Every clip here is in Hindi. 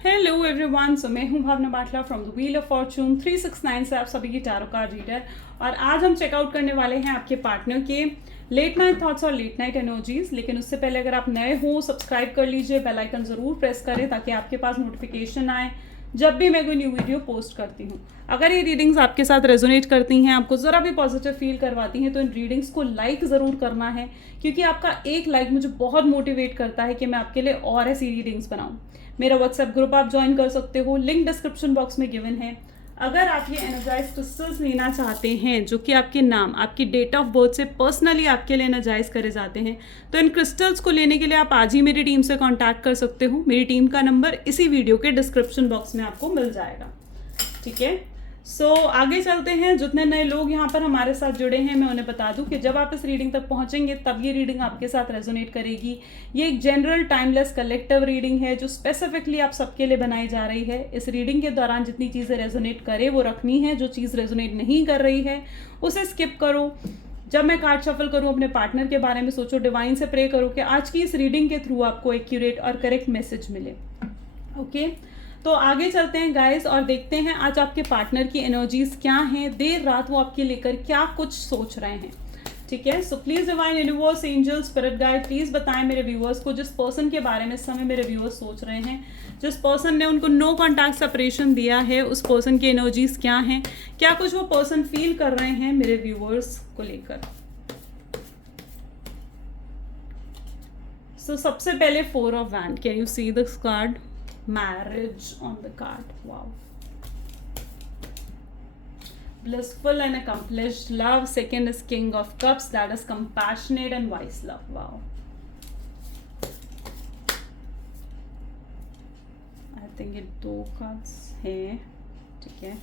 हेलो एवरीवन, सो मैं हूं Bhavna Batla from the wheel of fortune 369 से आप सभी की टैरो कार्ड रीडर। और आज हम चेकआउट करने वाले हैं आपके पार्टनर के लेट नाइट थॉट्स और लेट नाइट एनर्जीज। लेकिन उससे पहले अगर आप नए हो सब्सक्राइब कर लीजिए, बेल आइकन ज़रूर प्रेस करें ताकि आपके पास नोटिफिकेशन आए जब भी मैं कोई न्यू वीडियो पोस्ट करती हूँ। अगर ये रीडिंग्स आपके साथ रेजोनेट करती हैं, आपको ज़रा भी पॉजिटिव फील करवाती हैं, तो इन रीडिंग्स को लाइक ज़रूर करना है, क्योंकि आपका एक लाइक मुझे बहुत मोटिवेट करता है कि मैं आपके लिए और ऐसी रीडिंग्स बनाऊँ। मेरा व्हाट्सएप ग्रुप आप ज्वाइन कर सकते हो, लिंक डिस्क्रिप्शन बॉक्स में गिवन है। अगर आप ये एनर्जाइज क्रिस्टल्स लेना चाहते हैं जो कि आपके नाम, आपकी डेट ऑफ बर्थ से पर्सनली आपके लिए एनर्जाइज करे जाते हैं, तो इन क्रिस्टल्स को लेने के लिए आप आज ही मेरी टीम से कांटेक्ट कर सकते हो। मेरी टीम का नंबर इसी वीडियो के डिस्क्रिप्शन बॉक्स में आपको मिल जाएगा। ठीक है, सो आगे चलते हैं। जितने नए लोग यहाँ पर हमारे साथ जुड़े हैं, मैं उन्हें बता दूं कि जब आप इस रीडिंग तक पहुंचेंगे तब ये रीडिंग आपके साथ रेजोनेट करेगी। ये एक जनरल टाइमलेस कलेक्टिव रीडिंग है जो स्पेसिफिकली आप सबके लिए बनाई जा रही है। इस रीडिंग के दौरान जितनी चीज़ें रेजोनेट करे वो रखनी है, जो चीज़ रेजोनेट नहीं कर रही है उसे स्किप करो। जब मैं कार्ड शफल करूं, अपने पार्टनर के बारे में सोचो, डिवाइन से प्रे करो कि आज की इस रीडिंग के थ्रू आपको एक्यूरेट और करेक्ट मैसेज मिले। ओके, तो आगे चलते हैं गाइस और देखते हैं आज आपके पार्टनर की एनर्जीज क्या हैं, देर रात वो आपके लेकर क्या कुछ सोच रहे हैं। ठीक है, सो please divine universe, angel, spirit guide, please बताएं मेरे व्यूअर्स को, जिस पर्सन के बारे में इस समय मेरे व्यूअर्स सोच रहे हैं, जिस पर्सन ने उनको नो कॉन्टैक्ट सेपरेशन दिया है, उस पर्सन की एनर्जीज क्या हैं, क्या कुछ वो पर्सन फील कर रहे हैं मेरे व्यूअर्स को लेकर। सो सबसे पहले 4 of wand, can you see this card? Marriage on the card. Wow. Blissful and accomplished love. Second is King of Cups, that is compassionate and wise love. Wow. I think ये 2 cards हैं। ठीक है,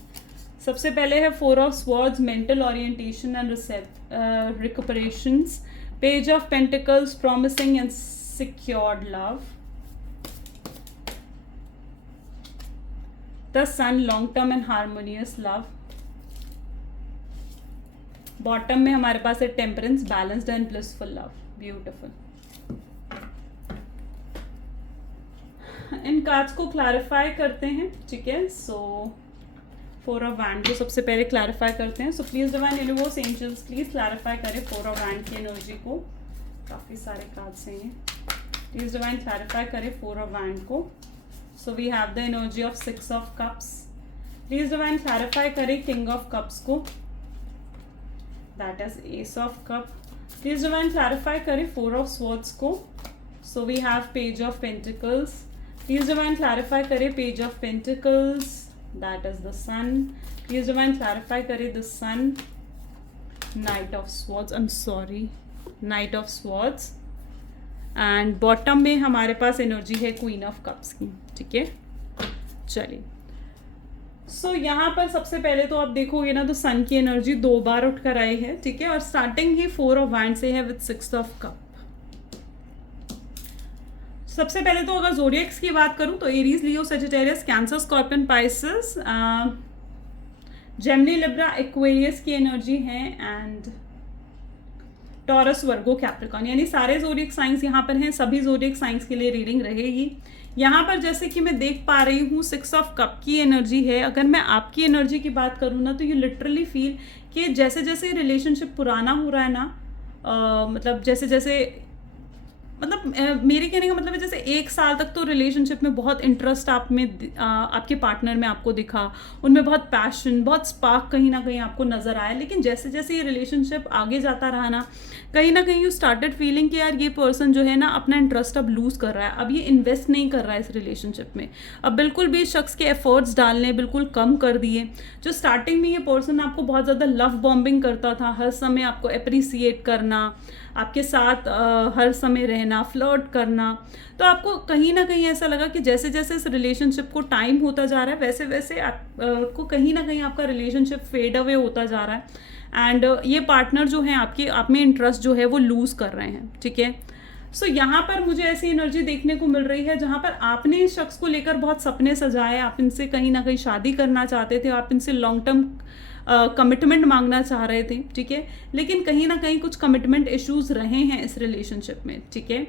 सबसे पहले है 4 of Swords, mental orientation and recuperations. Page of Pentacles, promising and secured love. The Sun, long term and harmonious love. Bottom में हमारे पास है temperance, balanced and blissful love. Beautiful. In cards को क्लैरिफाई करते हैं। ठीक है, सो 4 ऑफ वैंड को सबसे पहले क्लैरिफाई करते हैं। So please divine universe, angels, please clarify करें 4 ऑफ वैंड की एनर्जी को। काफ़ी सारे कार्ड्स हैं ये। प्लीज डिवाइन क्लैरिफाई करें 4 ऑफ वैंड को। So we have the energy of 6 of cups. Please divine clarify करें King of cups को, that is Ace of cup. Please divine clarify करें 4 of swords को. So we have Page of pentacles. Please divine clarify करें Page of pentacles, that is the Sun. Please divine clarify करें the Sun. Knight of swords, I'm sorry, Knight of swords. And bottom में हमारे पास एनर्जी है क्वीन ऑफ कप्स की। ठीक है, चलिए। सो यहाँ पर सबसे पहले तो आप देखोगे ना, तो सन की एनर्जी 2 बार उठ कर आई है। ठीक है, और स्टार्टिंग ही 4 ऑफ वैंड से है विद 6 ऑफ कप। सबसे पहले तो अगर ज़ोडिएक्स की बात करूँ तो Aries, Leo, Sagittarius, Cancer, Scorpion, Pisces, Gemini, Libra, Aquarius की एनर्जी है, एंड टॉरस, वर्गो, कैप्रिकॉन, यानी सारे ज़ोडिएक साइंस यहाँ पर हैं। सभी ज़ोडिएक साइंस के लिए रीडिंग रहेगी। यहाँ पर जैसे कि मैं देख पा रही हूँ 6 ऑफ कप की एनर्जी है। अगर मैं आपकी एनर्जी की बात करूँ ना, तो यू लिटरली फील कि जैसे जैसे रिलेशनशिप पुराना हो रहा है ना, मतलब जैसे जैसे, मतलब मेरे कहने का मतलब है जैसे 1 साल तक तो रिलेशनशिप में बहुत इंटरेस्ट आप में, आपके पार्टनर में आपको दिखा, उनमें बहुत पैशन, बहुत स्पार्क कहीं ना कहीं आपको नज़र आया। लेकिन जैसे जैसे ये रिलेशनशिप आगे जाता रहा ना कहीं यू स्टार्टेड फीलिंग कि यार ये पर्सन जो है ना अपना इंटरेस्ट अब लूज़ कर रहा है, अब ये इन्वेस्ट नहीं कर रहा है इस रिलेशनशिप में, अब बिल्कुल भी शख्स के एफर्ट्स डालने बिल्कुल कम कर दिए। जो स्टार्टिंग में ये पर्सन आपको बहुत ज़्यादा लव बॉम्बिंग करता था, हर समय आपको अप्रिसिएट करना, आपके साथ हर समय रहना, फ्लर्ट करना, तो आपको कहीं ना कहीं ऐसा लगा कि जैसे जैसे इस रिलेशनशिप को टाइम होता जा रहा है वैसे वैसे आपको कहीं ना कहीं आपका रिलेशनशिप फेड अवे होता जा रहा है, एंड ये पार्टनर जो है आपके आप में इंटरेस्ट जो है वो लूज़ कर रहे हैं। ठीक है, सो यहाँ पर मुझे ऐसी एनर्जी देखने को मिल रही है जहाँ पर आपने इस शख्स को लेकर बहुत सपने सजाए, आप इनसे कहीं ना कहीं शादी करना चाहते थे, आप इनसे लॉन्ग टर्म कमिटमेंट मांगना चाह रहे थे। ठीक है, लेकिन कहीं ना कहीं कुछ कमिटमेंट इश्यूज रहे हैं इस रिलेशनशिप में। ठीक है,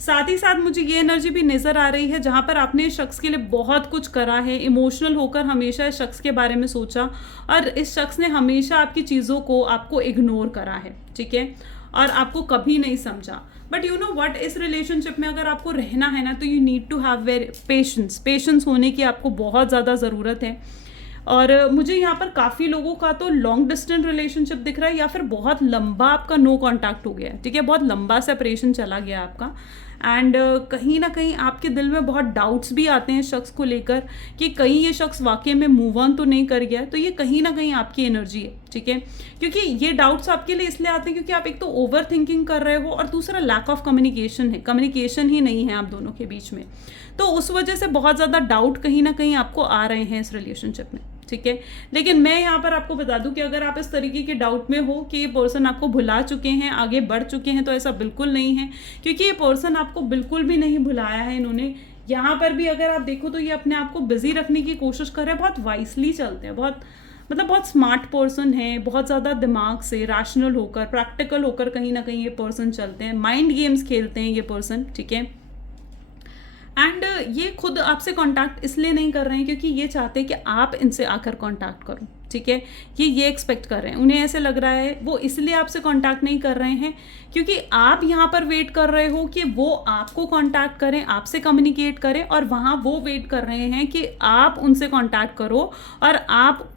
साथ ही साथ मुझे ये एनर्जी भी नज़र आ रही है जहाँ पर आपने इस शख्स के लिए बहुत कुछ करा है, इमोशनल होकर हमेशा इस शख्स के बारे में सोचा और इस शख्स ने हमेशा आपकी चीज़ों को आपको इग्नोर करा है, ठीक है, और आपको कभी नहीं समझा। बट यू नो व्हाट, इस रिलेशनशिप में अगर आपको रहना है ना तो you need to have patience होने की आपको बहुत ज़्यादा ज़रूरत है। और मुझे यहाँ पर काफ़ी लोगों का तो लॉन्ग डिस्टेंस रिलेशनशिप दिख रहा है या फिर बहुत लंबा आपका नो कांटेक्ट हो गया है, ठीक है, बहुत लंबा सेपरेशन चला गया आपका। एंड कहीं ना कहीं आपके दिल में बहुत डाउट्स भी आते हैं शख्स को लेकर कि कहीं ये शख्स वाकई में मूव ऑन तो नहीं कर गया। तो ये कहीं ना कहीं आपकी एनर्जी है, ठीक है, क्योंकि ये डाउट्स आपके लिए इसलिए आते हैं क्योंकि आप एक तो ओवर थिंकिंग कर रहे हो और दूसरा लैक ऑफ कम्युनिकेशन है, कम्युनिकेशन ही नहीं है आप दोनों के बीच में। तो उस वजह से बहुत ज़्यादा डाउट कहीं ना कहीं आपको आ रहे हैं इस रिलेशनशिप में, ठीक है। लेकिन मैं यहाँ पर आपको बता दूं कि अगर आप इस तरीके के डाउट में हो कि ये पर्सन आपको भुला चुके हैं, आगे बढ़ चुके हैं, तो ऐसा बिल्कुल नहीं है, क्योंकि ये पर्सन आपको बिल्कुल भी नहीं भुलाया है। इन्होंने यहाँ पर भी अगर आप देखो तो ये अपने आप को बिजी रखने की कोशिश कर रहे हैं, बहुत वाइसली चलते हैं, बहुत स्मार्ट पर्सन है, बहुत ज़्यादा दिमाग से रैशनल होकर प्रैक्टिकल होकर कहीं ना कहीं ये पर्सन चलते हैं, माइंड गेम्स खेलते हैं ये पर्सन, ठीक है। एंड ये खुद आपसे कांटेक्ट इसलिए नहीं कर रहे हैं क्योंकि ये चाहते हैं कि आप इनसे आकर कांटेक्ट करो, ठीक है, ये एक्सपेक्ट कर रहे हैं। उन्हें ऐसे लग रहा है वो इसलिए आपसे कांटेक्ट नहीं कर रहे हैं क्योंकि आप यहाँ पर वेट कर रहे हो कि वो आपको कांटेक्ट करें, आपसे कम्युनिकेट करें, और वहाँ वो वेट कर रहे हैं कि आप उनसे कांटेक्ट करो और आप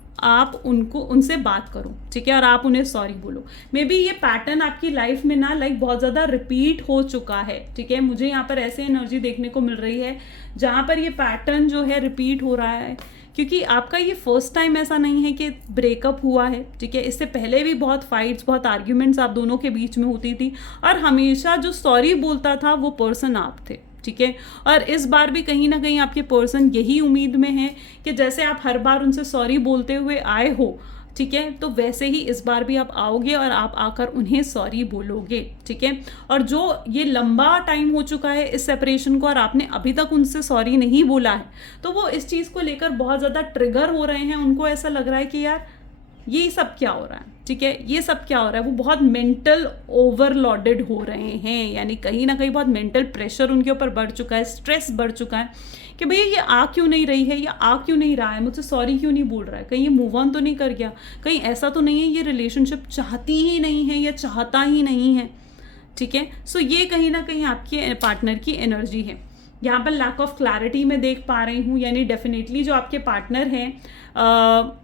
उनसे बात करो, ठीक है, और आप उन्हें सॉरी बोलो। मे बी ये पैटर्न आपकी लाइफ में ना बहुत ज़्यादा रिपीट हो चुका है, ठीक है। मुझे यहाँ पर ऐसे एनर्जी देखने को मिल रही है जहाँ पर ये पैटर्न जो है रिपीट हो रहा है, क्योंकि आपका ये फर्स्ट टाइम ऐसा नहीं है कि ब्रेकअप हुआ है, ठीक है। इससे पहले भी बहुत फाइट्स, बहुत आर्ग्यूमेंट्स आप दोनों के बीच में होती थी और हमेशा जो सॉरी बोलता था वो पर्सन आप थे, ठीक है। और इस बार भी कहीं ना कहीं आपके पर्सन यही उम्मीद में है कि जैसे आप हर बार उनसे सॉरी बोलते हुए आए हो, ठीक है, तो वैसे ही इस बार भी आप आओगे और आप आकर उन्हें सॉरी बोलोगे, ठीक है। और जो ये लंबा टाइम हो चुका है इस सेपरेशन को और आपने अभी तक उनसे सॉरी नहीं बोला है, तो वो इस चीज़ को लेकर बहुत ज़्यादा ट्रिगर हो रहे हैं। उनको ऐसा लग रहा है कि यार ये सब क्या हो रहा है, ठीक है, ये सब क्या हो रहा है। वो बहुत मेंटल ओवरलोडेड हो रहे हैं, यानी कहीं ना कहीं बहुत मेंटल प्रेशर उनके ऊपर बढ़ चुका है, स्ट्रेस बढ़ चुका है कि भैया ये आ क्यों नहीं रही है, या आ क्यों नहीं रहा है, मुझसे सॉरी क्यों नहीं बोल रहा है, कहीं ये मूव ऑन तो नहीं कर गया, कहीं ऐसा तो नहीं है ये रिलेशनशिप चाहती ही नहीं है या चाहता ही नहीं है, ठीक है। सो ये कहीं ना कहीं आपके पार्टनर की एनर्जी है। यहाँ पर लैक ऑफ क्लैरिटी में देख पा रही हूँ, यानी डेफिनेटली जो आपके पार्टनर हैं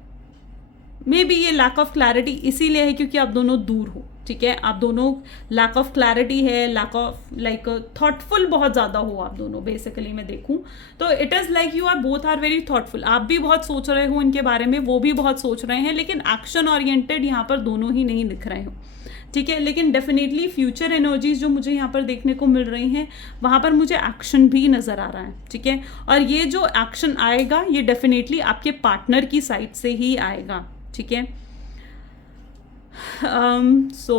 मे बी ये लैक ऑफ क्लैरिटी इसीलिए है क्योंकि आप दोनों दूर हो, ठीक है। आप दोनों लैक ऑफ क्लैरिटी है, लैक ऑफ थॉटफुल बहुत ज़्यादा हो आप दोनों। बेसिकली मैं देखूं तो it is like you are both are very thoughtful. आप भी बहुत सोच रहे हो इनके बारे में, वो भी बहुत सोच रहे हैं, लेकिन एक्शन ओरिएंटेड यहाँ पर दोनों ही नहीं दिख रहे हो, ठीक है। लेकिन डेफिनेटली फ्यूचर एनर्जीज जो मुझे यहाँ पर देखने को मिल रही हैं वहाँ पर मुझे एक्शन भी नज़र आ रहा है, ठीक है। और ये जो एक्शन आएगा ये डेफिनेटली आपके पार्टनर की साइड से ही आएगा, ठीक है। सो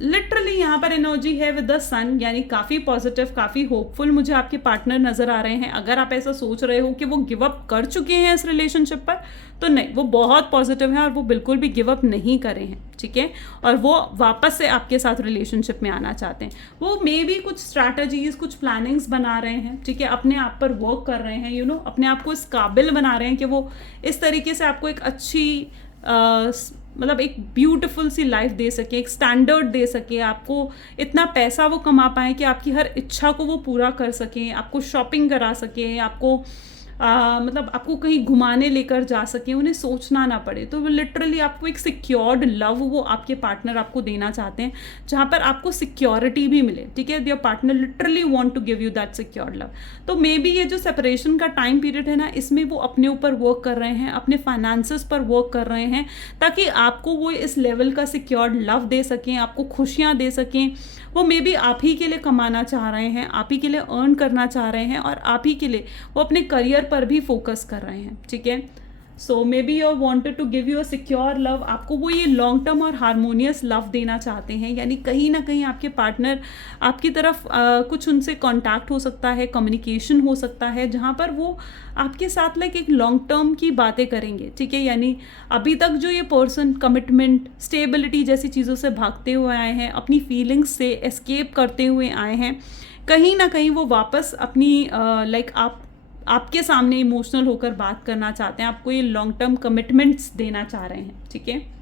लिटरली यहाँ पर एनर्जी है विद द सन, यानी काफ़ी पॉजिटिव, काफ़ी होपफुल मुझे आपके पार्टनर नज़र आ रहे हैं। अगर आप ऐसा सोच रहे हो कि वो गिव अप कर चुके हैं इस रिलेशनशिप पर, तो नहीं, वो बहुत पॉजिटिव है और वो बिल्कुल भी गिव अप नहीं करे हैं, ठीक है। और वो वापस से आपके साथ रिलेशनशिप में आना चाहते हैं। वो मे बी कुछ स्ट्रैटेजीज, कुछ प्लानिंग्स बना रहे हैं, ठीक है, अपने आप पर वर्क कर रहे हैं, यू नो, अपने आप को इस काबिल बना रहे हैं कि वो इस तरीके से आपको एक अच्छी मतलब एक ब्यूटीफुल सी लाइफ दे सके, एक स्टैंडर्ड दे सके, आपको इतना पैसा वो कमा पाए कि आपकी हर इच्छा को वो पूरा कर सकें, आपको शॉपिंग करा सके, आपको मतलब आपको कहीं घुमाने लेकर जा सके, उन्हें सोचना ना पड़े। तो वो लिटरली आपको एक सिक्योर्ड लव वो आपके पार्टनर आपको देना चाहते हैं, जहाँ पर आपको सिक्योरिटी भी मिले, ठीक है। Your partner literally want to give you that secured love. तो मे बी ये जो सेपरेशन का टाइम पीरियड है ना, इसमें वो अपने ऊपर वर्क कर रहे हैं, अपने फाइनेंसेस पर वर्क कर रहे हैं, ताकि आपको वो इस लेवल का सिक्योर्ड लव दे सकें, आपको खुशियाँ दे सकें। वो मे बी आप ही के लिए कमाना चाह रहे हैं, आप ही के लिए अर्न करना चाह रहे हैं, और आप ही के लिए वो अपने करियर पर भी फोकस कर रहे हैं, ठीक है। So maybe you wanted to give you a secure love, आपको वो ये लॉन्ग टर्म और हारमोनियस लव देना चाहते हैं, यानी कहीं ना कहीं आपके पार्टनर आपकी तरफ कुछ उनसे कॉन्टैक्ट हो सकता है, कम्युनिकेशन हो सकता है, जहाँ पर वो आपके साथ लाइक एक लॉन्ग टर्म की बातें करेंगे, ठीक है। यानी अभी तक जो ये पर्सन कमिटमेंट, स्टेबिलिटी जैसी चीज़ों से भागते हुए आए हैं, अपनी फीलिंग्स से एस्केप करते हुए आए हैं, कहीं ना कहीं वो वापस अपनी लाइक आपके सामने इमोशनल होकर बात करना चाहते हैं, आपको ये लॉन्ग टर्म कमिटमेंट्स देना चाह रहे हैं, ठीक है।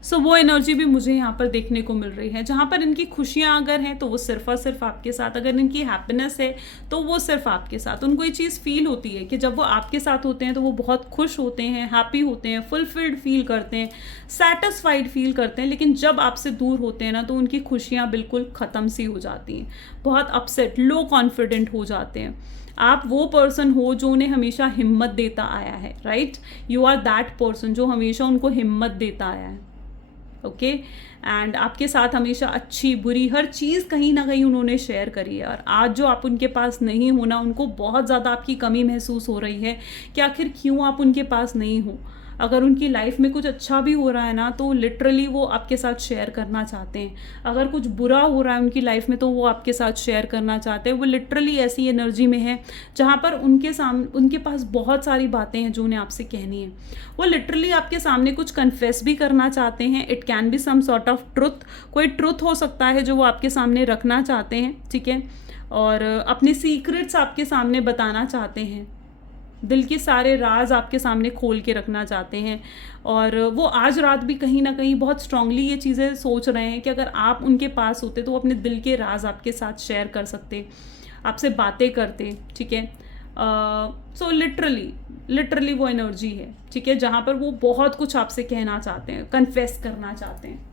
सो वो एनर्जी भी मुझे यहाँ पर देखने को मिल रही है, जहाँ पर इनकी खुशियाँ अगर हैं तो वो सिर्फ और सिर्फ आपके साथ, अगर इनकी हैप्पीनेस है तो वो सिर्फ आपके साथ। उनको ये चीज़ फील होती है कि जब वो आपके साथ होते हैं तो वो बहुत खुश होते हैं, हैप्पी होते हैं, फुलफिल्ड फील करते हैं, सेटिस्फाइड फील करते हैं। लेकिन जब आपसे दूर होते हैं ना तो उनकी खुशियाँ बिल्कुल ख़त्म सी हो जाती हैं, बहुत अपसेट, लो कॉन्फिडेंट हो जाते हैं। आप वो पर्सन हो जो उन्हें हमेशा हिम्मत देता आया है, right. You are that person जो हमेशा उनको हिम्मत देता आया है, ओके। एंड आपके साथ हमेशा अच्छी बुरी हर चीज़ कहीं ना कहीं उन्होंने शेयर करी है, और आज जो आप उनके पास नहीं हो ना, उनको बहुत ज़्यादा आपकी कमी महसूस हो रही है कि आखिर क्यों आप उनके पास नहीं हो। अगर उनकी लाइफ में कुछ अच्छा भी हो रहा है ना तो लिटरली वो आपके साथ शेयर करना चाहते हैं, अगर कुछ बुरा हो रहा है उनकी लाइफ में तो वो आपके साथ शेयर करना चाहते हैं। वो लिटरली ऐसी एनर्जी में है जहाँ पर उनके पास बहुत सारी बातें हैं जो उन्हें आपसे कहनी है। वो लिटरली आपके सामने कुछ कन्फेस भी करना चाहते हैं, it can be some sort of truth, कोई ट्रुथ हो सकता है जो वो आपके सामने रखना चाहते हैं, ठीक है। और अपने सीक्रेट्स आपके सामने बताना चाहते हैं, दिल के सारे राज आपके सामने खोल के रखना चाहते हैं। और वो आज रात भी कहीं ना कहीं बहुत स्ट्रांगली ये चीज़ें सोच रहे हैं कि अगर आप उनके पास होते तो वो अपने दिल के राज आपके साथ शेयर कर सकते, आपसे बातें करते, ठीक है। सो लिटरली वो एनर्जी है, ठीक है, जहाँ पर वो बहुत कुछ आपसे कहना चाहते हैं, कन्फेस करना चाहते हैं।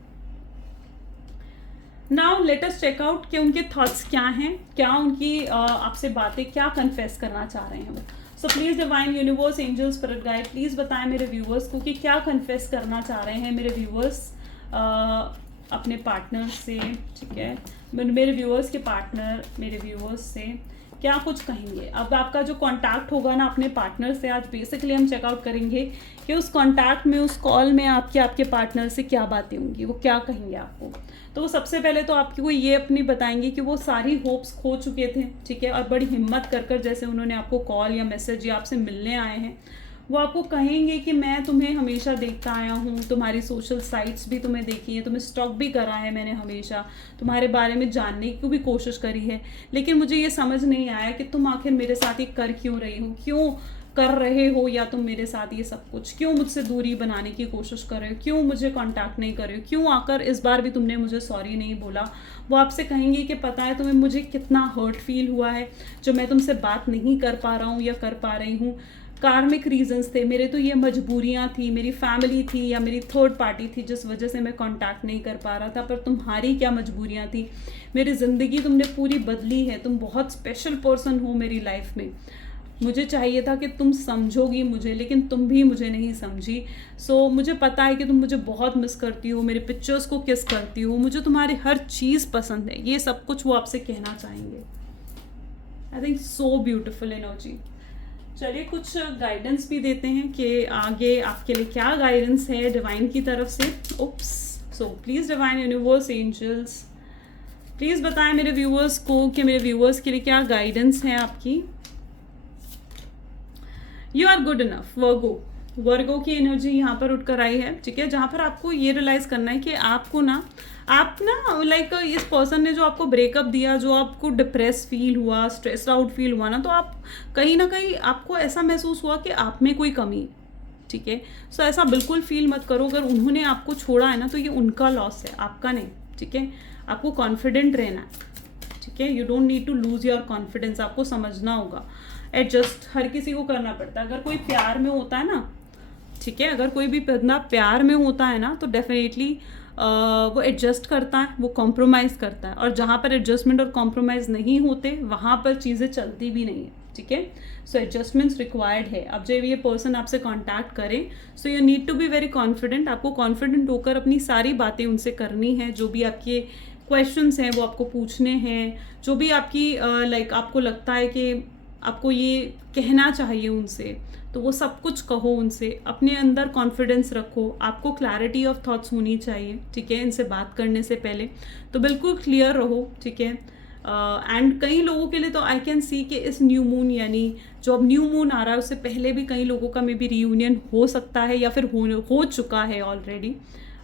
Now let us check out कि उनके थॉट्स क्या हैं, क्या उनकी आपसे बातें क्या कन्फेस करना चाह रहे हैं वो। सो please divine universe, angel, spirit guide, please बताएं मेरे व्यूवर्स को कि क्या कन्फेस करना चाह रहे हैं मेरे व्यूवर्स अपने पार्टनर से, ठीक है। मेरे व्यूवर्स के पार्टनर मेरे व्यूवर्स से क्या कुछ कहेंगे। अब आपका जो कांटेक्ट होगा ना अपने पार्टनर से, आज बेसिकली हम चेकआउट करेंगे कि उस कांटेक्ट में, उस कॉल में आपके पार्टनर से क्या बातें होंगी, वो क्या कहेंगे आपको। तो सबसे पहले तो आपको ये अपनी बताएंगे कि वो सारी होप्स खो चुके थे, ठीक है, और बड़ी हिम्मत कर जैसे उन्होंने आपको कॉल या मैसेज या आपसे मिलने आए हैं, वो आपको कहेंगे कि मैं तुम्हें हमेशा देखता आया हूँ, तुम्हारी सोशल साइट्स भी तुम्हें देखी है, तुम्हें स्टॉक भी करा है मैंने, हमेशा तुम्हारे बारे में जानने की भी कोशिश करी है, लेकिन मुझे ये समझ नहीं आया कि तुम आखिर मेरे साथ ये कर क्यों रही हो, क्यों कर रहे हो, या तुम मेरे साथ ये सब कुछ क्यों मुझसे दूरी बनाने की कोशिश कर रहे हो, क्यों मुझे कांटेक्ट नहीं कर रहे हो, क्यों आकर इस बार भी तुमने मुझे सॉरी नहीं बोला। वो आपसे कहेंगे कि पता है तुम्हें मुझे कितना हर्ट फील हुआ है जो मैं तुमसे बात नहीं कर पा रहा हूँ या कर पा रही हूँ। कार्मिक रीजंस थे मेरे, तो ये मजबूरियाँ थी, मेरी फैमिली थी या मेरी थर्ड पार्टी थी जिस वजह से मैं कांटेक्ट नहीं कर पा रहा था, पर तुम्हारी क्या मजबूरियाँ थी। मेरी ज़िंदगी तुमने पूरी बदली है, तुम बहुत स्पेशल पर्सन हो मेरी लाइफ में। मुझे चाहिए था कि तुम समझोगी मुझे, लेकिन तुम भी मुझे नहीं समझी। सो मुझे पता है कि तुम मुझे बहुत मिस करती हो, मेरे पिक्चर्स को किस करती हो, मुझे तुम्हारी हर चीज़ पसंद है। ये सब कुछ वो आपसे कहना चाहेंगे। I think so beautiful energy. चलिए कुछ गाइडेंस भी देते हैं कि आगे आपके लिए क्या गाइडेंस है डिवाइन की तरफ से। Oops, so please divine universe, angels, please बताएं मेरे व्यूअर्स को कि मेरे व्यूअर्स के लिए क्या गाइडेंस है आपकी। यू आर गुड इनफ, वर्गो की एनर्जी यहाँ पर उठकर आई है, ठीक है, जहाँ पर आपको ये रियलाइज़ करना है कि आपको ना, आप ना लाइक इस पर्सन ने जो आपको ब्रेकअप दिया, जो आपको डिप्रेस फील हुआ, स्ट्रेस आउट फील हुआ ना, तो आप कहीं ना कहीं आपको ऐसा महसूस हुआ कि आप में कोई कमी, ठीक है। सो ऐसा बिल्कुल फील मत करो। अगर उन्होंने आपको छोड़ा है ना तो ये उनका लॉस है, आपका नहीं, ठीक है। आपको कॉन्फिडेंट रहना है, ठीक है। You don't need to lose your confidence. आपको समझना होगा, एडजस्ट हर किसी को करना पड़ता है। अगर कोई प्यार में होता है ना, ठीक है, अगर कोई भी बंदा प्यार में होता है ना तो डेफिनेटली वो एडजस्ट करता है, वो कॉम्प्रोमाइज़ करता है, और जहाँ पर एडजस्टमेंट और कॉम्प्रोमाइज़ नहीं होते वहाँ पर चीज़ें चलती भी नहीं है, ठीक है। सो एडजस्टमेंट्स रिक्वायर्ड है। अब जब ये पर्सन आपसे कांटेक्ट करे, so you need to be very confident. आपको कॉन्फिडेंट होकर अपनी सारी बातें उनसे करनी है, जो भी आपके क्वेश्चंस हैं वो आपको पूछने हैं, जो भी आपकी लाइक आपको लगता है कि आपको ये कहना चाहिए उनसे, तो वो सब कुछ कहो उनसे। अपने अंदर कॉन्फिडेंस रखो, आपको क्लैरिटी ऑफ थॉट्स होनी चाहिए, ठीक है, इनसे बात करने से पहले। तो बिल्कुल क्लियर रहो, ठीक है। एंड कई लोगों के लिए तो आई कैन सी कि इस न्यू मून, यानी जो अब न्यू मून आ रहा है उससे पहले भी कई लोगों का मे बी रीयूनियन हो सकता है या फिर हो चुका है ऑलरेडी।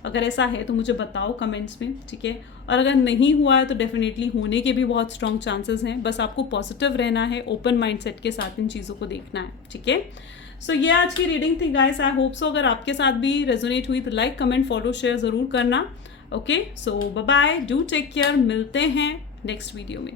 अगर ऐसा है तो मुझे बताओ कमेंट्स में, ठीक है। और अगर नहीं हुआ है तो डेफिनेटली होने के भी बहुत स्ट्रॉन्ग चांसेस हैं। बस आपको पॉजिटिव रहना है, ओपन माइंडसेट के साथ इन चीज़ों को देखना है, ठीक है। सो ये आज की रीडिंग थी गाइस। आई होप सो अगर आपके साथ भी रेजोनेट हुई तो लाइक, कमेंट, फॉलो, शेयर ज़रूर करना। Okay, so bye bye, do take care, मिलते हैं नेक्स्ट वीडियो में।